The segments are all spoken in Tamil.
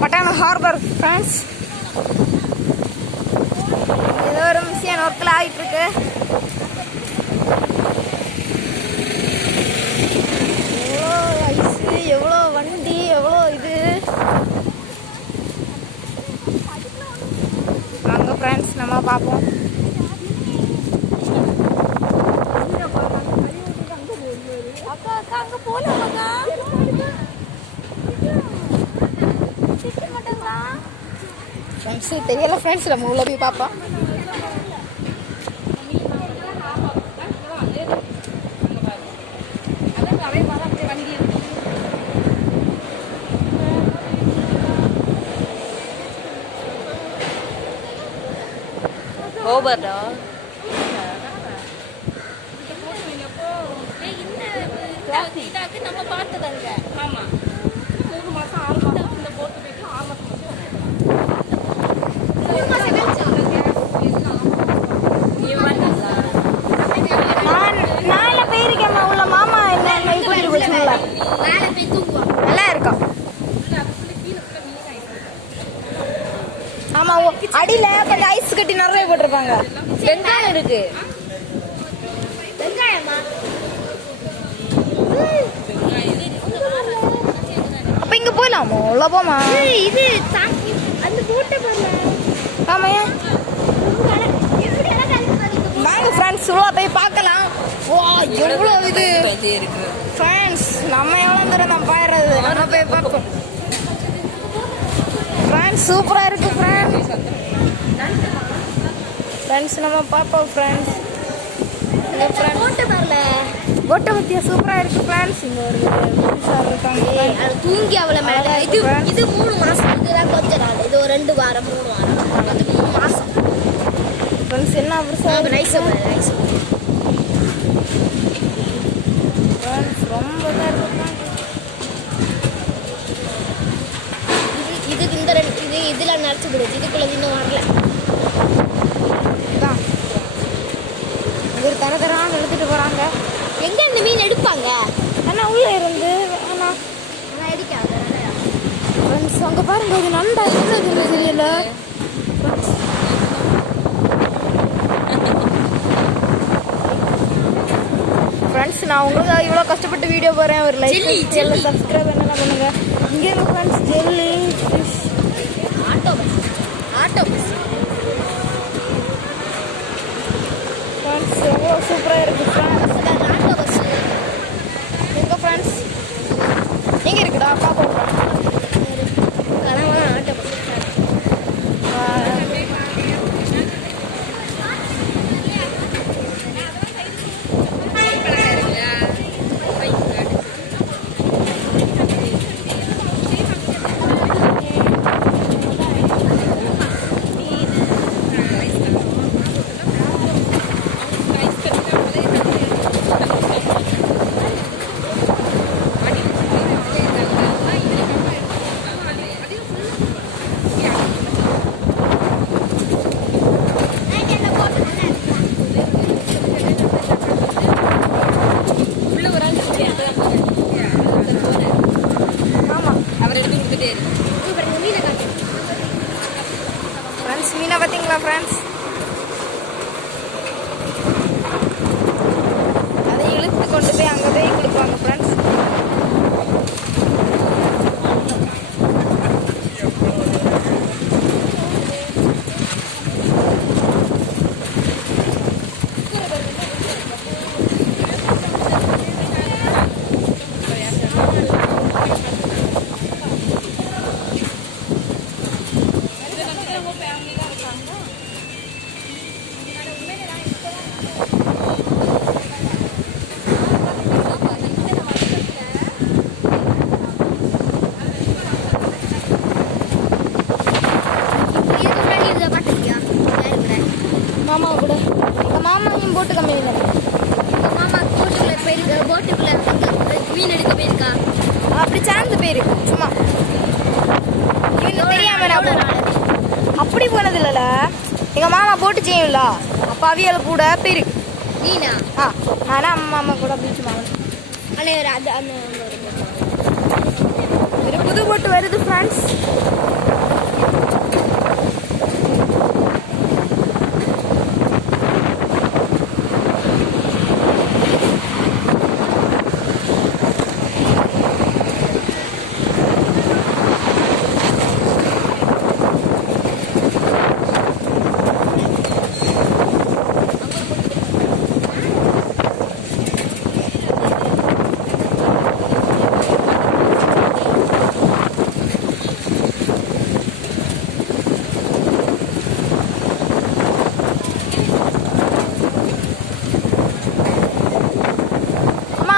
பட்டாணம் ஹார்பர் ஃப்ரெண்ட்ஸ். ஏதோ ஒரு மிஷின் ஒர்க்கில் ஆகிட்டு இருக்கு. எவ்வளோ ஐஸு, எவ்வளோ வண்டி, எவ்வளோ இது. வாங்க ஃப்ரெண்ட்ஸ் நம்ம பார்ப்போம். அக்கா அக்கா அங்கே போகலாமாக்கா? ஃப்ரெண்ட்ஸ் தெரியல ஃப்ரெண்ட்ஸ், நம்ம உள்ள போய் பார்ப்போம். ஓவர்டா நம்ம பார்த்ததாங்க. ஆமா 3 மாசம் 6 மாசம் இந்த போட்டு போயிட்டு 6 மாசம் நாலு பேருக்கேம்மா உள்ள மாமா என்ன கூட்டிட்டு போச்சுங்களா? நல்லா இருக்கும். ஆமா அடியில கொஞ்சம் ஐஸ் கட்டி நிறைய போட்டிருப்பாங்க. வெங்காயம் இருக்கு. வெங்காயமா? அப்ப இங்க போலாமோ? உள்ள போமா? இது அந்த போட்டை பாருங்க. ஆமாயா வாங்க ஃப்ரெண்ட்ஸ் உள்ள போய் பார்க்கலாம். வா எவ்வளோ இது ஃப்ரெண்ட்ஸ். நம்ம எவ்வளோ தூரம் தான் பாடுறது. நம்ம போய் பார்ப்போம் ஃப்ரெண்ட்ஸ். சூப்பராக இருக்கு ஃப்ரெண்ட்ஸ். ஃப்ரெண்ட்ஸ் நம்ம பார்ப்போம் ஃப்ரெண்ட்ஸ். போட்டை பத்தியா சூப்பராக இருக்கு ஃப்ரெண்ட்ஸ். இங்கே ஒரு சார் இருக்காங்க. அது தூங்கி அவளை மேலே இது 3 மாதம். இதுதான் கொஞ்ச நாள். இது ஒரு 2 வாரம் 3 வாரம் 3 மாதம் ஃப்ரெண்ட்ஸ். என்ன சார் நைஸ் நைஸ் ஃப்ரெண்ட்ஸ். ரொம்ப தான் இருக்கு. இதுக்கு இந்த இது இதில் நினச்சி விடுது. இதுக்குள்ள இன்னும் வரல தான். ஒரு தரதராக எடுத்துகிட்டு போகிறாங்க. எங்கே இந்த மீன் எடுப்பாங்க? ஆனால் உள்ளே இருந்து ஆனால் அடிக்காது ஃப்ரெண்ட்ஸ். அங்கே பாருங்க இது நண்டா என்னது தெரியல ஃப்ரெண்ட்ஸ். நான் உங்களுக்கு இவ்வளோ கஷ்டப்பட்டு வீடியோ போகிறேன். ஒரு லைக் எல்லாம் சப்ஸ்கிரைப் என்னெல்லாம் பண்ணுங்க. இங்கே இருக்கு friends jelly fish. Auto bus friends எவ்வளோ சூப்பராக இருக்குது ஃப்ரெண்ட்ஸ். ஆட்டோ பஸ் எங்கே ஃப்ரெண்ட்ஸ்? எங்கே இருக்குடா பார்ப்போம். கனவா ஆட்டோ பஸ். ஃப்ரெண்ட்ஸ் மீனை பார்த்தீங்களா ஃப்ரெண்ட்ஸ்? அதை இழுத்து கொண்டு போய் அங்கே போய் கொடுப்பாங்க ஃப்ரெண்ட்ஸ். மாமா கூட எங்கள் மாமாவும் போட்டு கம்மியில் மாமா போட்டுக்குள்ளே போயிருக்க. போட்டுக்குள்ளே மீன் எடுக்க போயிருக்கா. அப்படி சேர்ந்து போயிருக்கு சும்மா. இன்னும் தெரியாம அப்படி போனது இல்லைல்ல. எங்கள் மாமா போட்டு செய்யும்ல அப்போ அவியல் கூட போயிருக்கு. நீனா நானும் அம்மா கூட பீச் வாங்கணும். ஆனால் அது அந்த ஒரு புது போட்டு வருது ஃப்ரெண்ட்ஸ்.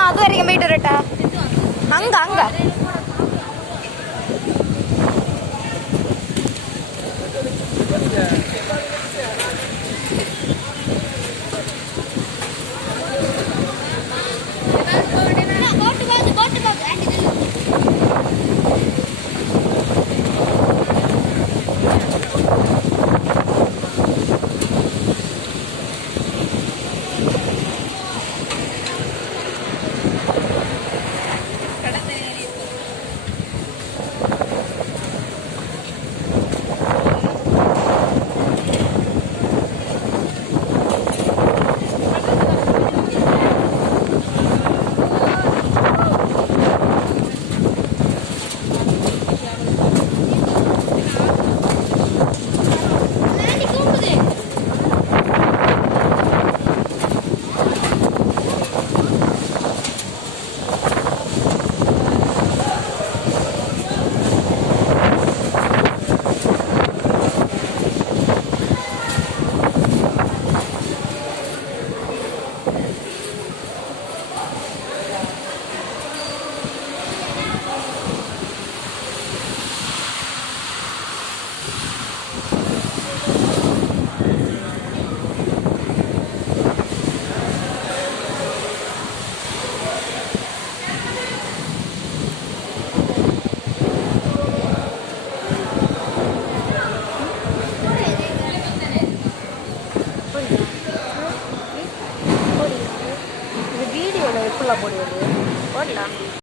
அது வரைக்கும் போயிட்டு வரட்டா? அங்க அங்க வீடியோவில் எப்படிலாம் போடுவது போடலாம்.